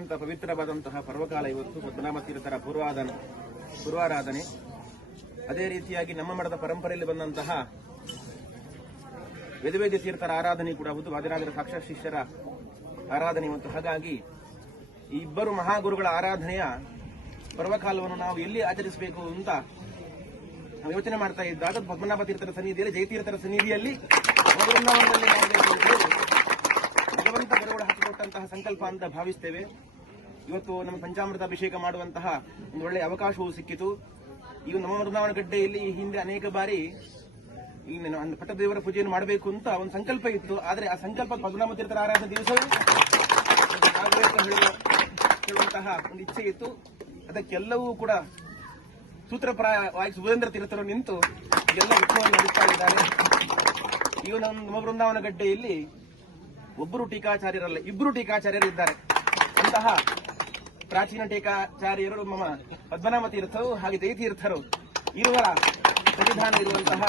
ಅತ್ಯಂತ ಪವಿತ್ರವಾದಂತಹ ಪರ್ವಕಾಲ ಇವತ್ತು ಪದ್ಮನಾಮ ತೀರ್ಥರ ಪೂರ್ವಾದನ ಪೂರ್ವಾರಾಧನೆ. ಅದೇ ರೀತಿಯಾಗಿ ನಮ್ಮ ಮಠದ ಪರಂಪರೆಯಲ್ಲಿ ಬಂದಂತಹ ವೇದವೇದ್ಯ ತೀರ್ಥರ ಆರಾಧನೆ ಕೂಡ ಹೌದು. ವಾದಿರಾಜರ ಶಿಷ್ಯರ ಆರಾಧನೆ ಮತ್ತು ಹಾಗಾಗಿ ಈ ಇಬ್ಬರು ಮಹಾಗುರುಗಳ ಆರಾಧನೆಯ ಪರ್ವಕಾಲವನ್ನು ನಾವು ಎಲ್ಲಿ ಆಚರಿಸಬೇಕು ಅಂತ ನಾವು ಯೋಚನೆ ಮಾಡ್ತಾ ಇದ್ದಾಗ ಪದ್ಮನಾಭ ತೀರ್ಥರ ಸನ್ನಿಧಿಯಲ್ಲಿ ಜಯತೀರ್ಥರ ಸನ್ನಿಧಿಯಲ್ಲಿ ಭಗವಂತ ಬರವಳ ಹಾಕಿಕೊಟ್ಟಂತಹ ಸಂಕಲ್ಪ ಅಂತ ಭಾವಿಸ್ತೇವೆ. ಇವತ್ತು ನಮ್ಮ ಪಂಚಾಮೃತ ಅಭಿಷೇಕ ಮಾಡುವಂತಹ ಒಂದು ಒಳ್ಳೆಯ ಅವಕಾಶವೂ ಸಿಕ್ಕಿತು. ಈಗ ನಮ್ಮ ವೃಂದಾವನ ಗಡ್ಡೆಯಲ್ಲಿ ಈ ಹಿಂದೆ ಅನೇಕ ಬಾರಿ ಪಟ್ಟದೇವರ ಪೂಜೆಯನ್ನು ಮಾಡಬೇಕು ಅಂತ ಒಂದು ಸಂಕಲ್ಪ ಇತ್ತು. ಆದರೆ ಆ ಸಂಕಲ್ಪ ಪದ್ಮನಾಮ ತೀರ್ಥರ ಆರಾಧನೆ ದಿವಸವೇ ಹೇಳುವಂತಹ ಒಂದು ಇಚ್ಛೆ ಇತ್ತು. ಅದಕ್ಕೆಲ್ಲವೂ ಕೂಡ ಸೂತ್ರಪ್ರಾಯವಾಗಿ ಸುಭೇಂದ್ರ ತೀರ್ಥರು ನಿಂತು ಎಲ್ಲ ಉತ್ಸವವನ್ನು ನಡೆಸ್ತಾ ಇದ್ದಾರೆ. ಈಗ ನಮ್ಮ ನಮ್ಮ ವೃಂದಾವನ ಗಡ್ಡೆಯಲ್ಲಿ ಒಬ್ಬರು ಟೀಕಾಚಾರ್ಯರಲ್ಲ ಇಬ್ಬರು ಟೀಕಾಚಾರ್ಯರು ಇದ್ದಾರೆ. ಅಂತಹ ಪ್ರಾಚೀನ ಟೀಕಾಚಾರ್ಯರು ನಮ್ಮ ಪದ್ಮನಾಮ ತೀರ್ಥರು ಹಾಗೆ ಜಯತೀರ್ಥರು ಇರುವರ ಸಂವಿಧಾನ ಇರುವಂತಹ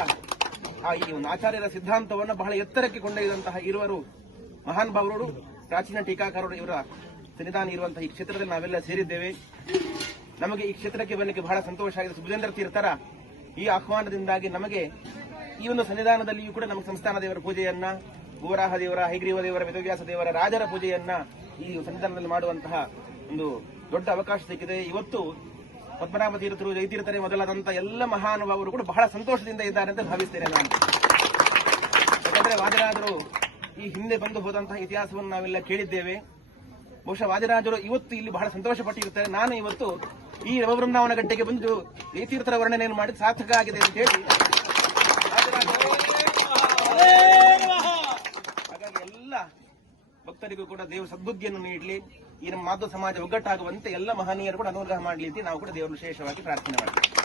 ಆ ಈ ಒಂದು ಆಚಾರ್ಯರ ಸಿದ್ಧಾಂತವನ್ನು ಬಹಳ ಎತ್ತರಕ್ಕೆ ಕೊಂಡೊಯ್ದಂತಹ ಇರುವರು ಮಹಾನ್ ಭಾವರು ಪ್ರಾಚೀನ ಟೀಕಾಕಾರರು ಇವರ ಸನ್ನಿಧಾನ ಇರುವಂತಹ ಈ ಕ್ಷೇತ್ರದಲ್ಲಿ ನಾವೆಲ್ಲ ಸೇರಿದ್ದೇವೆ. ನಮಗೆ ಈ ಕ್ಷೇತ್ರಕ್ಕೆ ಬರಲಿಕ್ಕೆ ಬಹಳ ಸಂತೋಷ ಆಗಿದೆ. ಸುಭೇಂದ್ರ ತೀರ್ಥರ ಈ ಆಹ್ವಾನದಿಂದಾಗಿ ನಮಗೆ ಈ ಒಂದು ಸನ್ನಿಧಾನದಲ್ಲಿಯೂ ಕೂಡ ನಮ್ಮ ಸಂಸ್ಥಾನ ದೇವರ ಪೂಜೆಯನ್ನ ಗೋರಾಹ ದೇವರ, ಹೈಗ್ರೀವ ದೇವರ ವೇದವ್ಯಾಸ ದೇವರ, ರಾಜರ ಪೂಜೆಯನ್ನ ಈ ಸನ್ನಿಧಾನದಲ್ಲಿ ಮಾಡುವಂತಹ ಒಂದು ದೊಡ್ಡ ಅವಕಾಶ ಸಿಕ್ಕಿದೆ. ಇವತ್ತು ಪದ್ಮನಾಭ ತೀರ್ಥರು ಜಯತೀರ್ಥರೇ ಮೊದಲಾದಂತ ಎಲ್ಲ ಮಹಾನುಭಾವರು ಕೂಡ ಬಹಳ ಸಂತೋಷದಿಂದ ಇದ್ದಾರೆ ಅಂತ ಭಾವಿಸ್ತೇನೆ ನಾನು. ಯಾಕಂದ್ರೆ ವಾದಿರಾಜರು ಈ ಹಿಂದೆ ಬಂದು ಹೋದಂತಹ ಇತಿಹಾಸವನ್ನು ನಾವೆಲ್ಲ ಕೇಳಿದ್ದೇವೆ. ಬಹುಶಃ ವಾದಿರಾಜರು ಇವತ್ತು ಇಲ್ಲಿ ಬಹಳ ಸಂತೋಷ ಪಟ್ಟಿರುತ್ತಾರೆ ನಾನು ಇವತ್ತು ಈ ರವಬೃಂದಾವನ ಗಡ್ಡೆಗೆ ಬಂದು ಜಯತೀರ್ಥರ ವರ್ಣನೆಯನ್ನು ಮಾಡಿ ಸಾರ್ಥಕ ಆಗಿದೆ ಅಂತ ಹೇಳಿ ವಾದಿರಾಜರು- ಹಾಗಾಗಿ ಎಲ್ಲ ಭಕ್ತರಿಗೂ ಕೂಡ ದೇವರು ಸದ್ಬುದ್ಧಿಯನ್ನು ನೀಡಲಿ. ಈ ನಮ್ಮ ಸಮಾಜ ಒಗ್ಗಟ್ಟಾಗುವಂತೆ ಎಲ್ಲ ಮಹನೀಯರು ಕೂಡ ಅನುಗ್ರಹ ಮಾಡಲಿ ಅಂತ ನಾವು ಕೂಡ ದೇವರು ವಿಶೇಷವಾಗಿ ಪ್ರಾರ್ಥನೆ ಮಾಡ್ತೀವಿ.